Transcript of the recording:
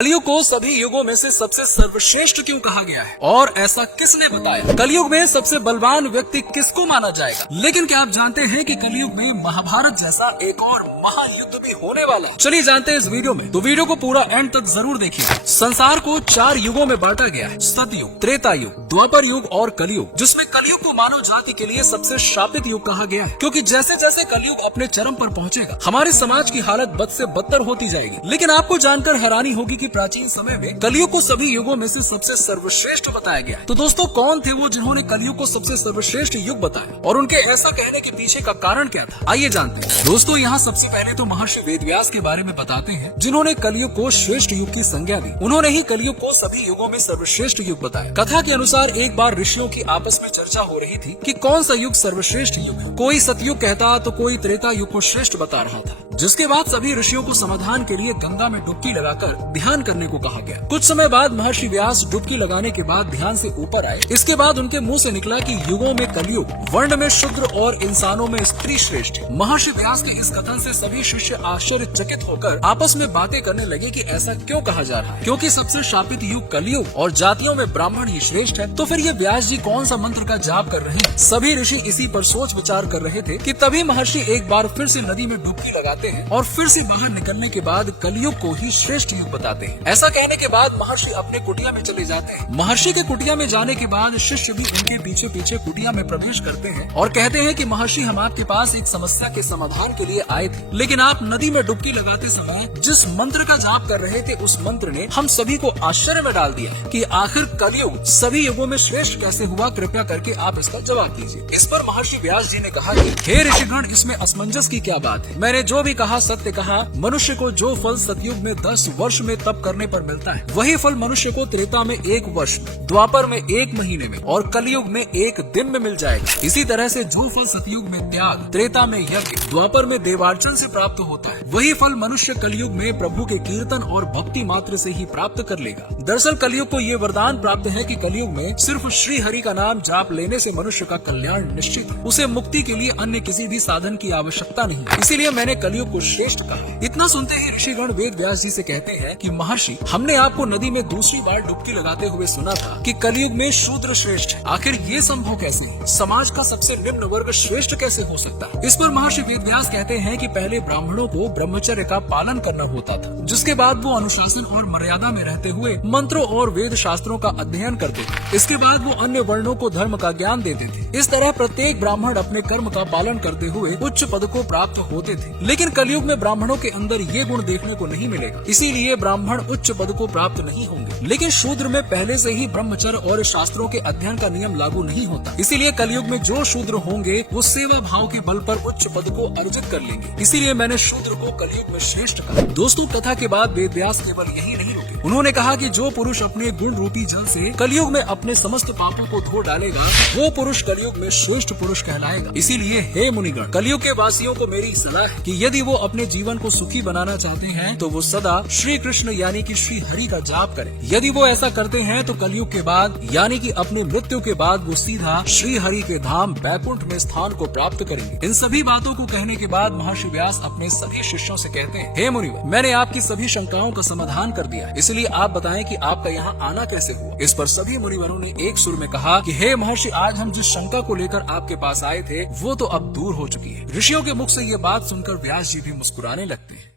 कलयुग को सभी युगों में से सबसे सर्वश्रेष्ठ क्यों कहा गया है और ऐसा किसने बताया? कलयुग में सबसे बलवान व्यक्ति किसको माना जाएगा? लेकिन क्या आप जानते हैं कि कलयुग में महाभारत जैसा एक और महायुद्ध भी होने वाला है? चलिए जानते हैं इस वीडियो में, तो वीडियो को पूरा एंड तक जरूर देखिए। संसार को 4 युगों में बांटा गया है, सतयुग, त्रेता युग, द्वापर युग और कलयुग, जिसमें कलयुग को मानव जाति के लिए सबसे शापित युग कहा गया है, क्योंकि जैसे जैसे कलयुग अपने चरम पर पहुंचेगा हमारे समाज की हालत बद से बदतर होती जाएगी। लेकिन आपको जानकर हैरानी होगी कि प्राचीन समय में कलयुग को सभी युगों में से सबसे सर्वश्रेष्ठ बताया गया है। तो दोस्तों, कौन थे वो जिन्होंने कलयुग को सबसे सर्वश्रेष्ठ युग बताया और उनके ऐसा कहने के पीछे का कारण क्या था? आइए जानते हैं। दोस्तों, यहाँ सबसे पहले तो महर्षि वेदव्यास के बारे में बताते हैं, जिन्होंने कलयुग को श्रेष्ठ युग की संज्ञा दी। उन्होंने ही कलयुग को सभी युगों में सर्वश्रेष्ठ युग बताया। कथा के अनुसार एक बार ऋषियों की आपस में चर्चा हो रही थी कि कौन सा युग सर्वश्रेष्ठ युग है। कोई सतयुग कहता तो कोई त्रेता युग को श्रेष्ठ बता रहा था, जिसके बाद सभी ऋषियों को समाधान के लिए गंगा में डुबकी लगाकर ध्यान करने को कहा गया। कुछ समय बाद महर्षि व्यास डुबकी लगाने के बाद ध्यान से ऊपर आए। इसके बाद उनके मुंह से निकला कि युगों में कलयुग, वर्ण में शूद्र और इंसानों में स्त्री श्रेष्ठ है। महर्षि व्यास के इस कथन से सभी शिष्य आश्चर्यचकित होकर आपस में बातें करने लगे कि ऐसा क्यों कहा जा रहा है, क्योंकि सबसे शापित युग कलयुग और जातियों में ब्राह्मण ही श्रेष्ठ है। तो फिर ये व्यास जी कौन सा मंत्र का जाप कर रहे हैं? सभी ऋषि इसी पर सोच विचार कर रहे थे कि तभी महर्षि एक बार फिर से नदी में डुबकी लगाते हैं और फिर से बाहर निकलने के बाद कलयुग को ही श्रेष्ठ युग बताते हैं। ऐसा कहने के बाद महर्षि अपने कुटिया में चले जाते हैं। महर्षि के कुटिया में जाने के बाद शिष्य भी उनके पीछे पीछे कुटिया में प्रवेश करते हैं और कहते हैं कि महर्षि, हम आपके पास एक समस्या के समाधान के लिए आए थे, लेकिन आप नदी में डुबकी लगाते समय जिस मंत्र का जाप कर रहे थे उस मंत्र ने हम सभी को आश्चर्य में डाल दिया कि आखिर कलयुग सभी युगों में श्रेष्ठ कैसे हुआ? कृपया करके आप इसका जवाब दीजिए। इस पर महर्षि व्यास जी ने कहा कि हे ऋषिगण, इसमें असमंजस की क्या बात है? मैंने जो भी कहा सत्य कहा। मनुष्य को जो फल सतयुग में 10 वर्ष में तप करने पर मिलता है, वही फल मनुष्य को त्रेता में 1 वर्ष में, द्वापर में 1 महीने में और कलयुग में 1 दिन में मिल जाएगा। इसी तरह से जो फल सतयुग में त्याग, त्रेता में यज्ञ, द्वापर में देवार्चन से प्राप्त होता है, वही फल मनुष्य कलयुग में प्रभु के कीर्तन और भक्ति मात्र से ही प्राप्त कर लेगा। दरअसल कलयुग को ये वरदान प्राप्त है कि कलयुग में सिर्फ श्री हरि का नाम जाप लेने से मनुष्य का कल्याण निश्चित है। उसे मुक्ति के लिए अन्य किसी भी साधन की आवश्यकता नहीं। इसीलिए मैंने कलयुग को श्रेष्ठ कहा। इतना सुनते ही ऋषिगण वेद व्यास जी से कहते हैं कि महर्षि, हमने आपको नदी में दूसरी बार डुबकी लगाते हुए सुना था कि कलयुग में शूद्र श्रेष्ठ है। आखिर ये संभव कैसे है? समाज का सबसे निम्न वर्ग श्रेष्ठ कैसे हो सकता है? इस पर महर्षि वेद व्यास कहते हैं कि पहले ब्राह्मणों को ब्रह्मचर्य का पालन करना होता था, जिसके बाद वो अनुशासन और मर्यादा में रहते हुए मंत्रों और वेद शास्त्रों का अध्ययन करते थे। इसके बाद वो अन्य वर्णों को धर्म का ज्ञान देते थे। इस तरह प्रत्येक ब्राह्मण अपने कर्म का पालन करते हुए उच्च पद को प्राप्त होते थे। लेकिन कलयुग में ब्राह्मणों के अंदर ये गुण देखने को नहीं मिलेगा, इसीलिए ब्राह्मण उच्च पद को प्राप्त नहीं होंगे। लेकिन शूद्र में पहले से ही ब्रह्मचर्य और शास्त्रों के अध्ययन का नियम लागू नहीं होता, इसीलिए कलयुग में जो शूद्र होंगे वो सेवा भाव के बल पर उच्च पद को अर्जित कर लेंगे। इसीलिए मैंने शूद्र को कलयुग में श्रेष्ठ कहा। दोस्तों, कथा के बाद वेद व्यास केवल यही नहीं रुके। उन्होंने कहा कि जो पुरुष अपने गुण रूपी जल से कलयुग में अपने समस्त पापों को धो डालेगा, वो पुरुष कलयुग में श्रेष्ठ पुरुष कहलाएगा। इसीलिए हे मुनिगण, कलयुग के वासियों को मेरी सलाह है कि यदि वो अपने जीवन को सुखी बनाना चाहते हैं तो वो सदा श्री कृष्ण यानी कि श्री हरि का जाप करें। यदि वो ऐसा करते हैं तो कलयुग के बाद यानी कि अपनी मृत्यु के बाद वो सीधा श्री हरि के धाम बैकुंठ में स्थान को प्राप्त करेंगे। इन सभी बातों को कहने के बाद महर्षि व्यास अपने सभी शिष्यों से कहते हैं, हे मुनिवर, मैंने आपकी सभी शंकाओं का समाधान कर दिया, इसलिए आप बताएं कि आपका यहाँ आना कैसे हुआ? इस पर सभी मुनिवरों ने एक सुर में कहा कि हे महर्षि, आज हम जिस शंका को लेकर आपके पास आए थे वो तो अब दूर हो चुकी है। ऋषियों के मुख से ये बात सुनकर व्यास जी भी मुस्कुराने लगते हैं।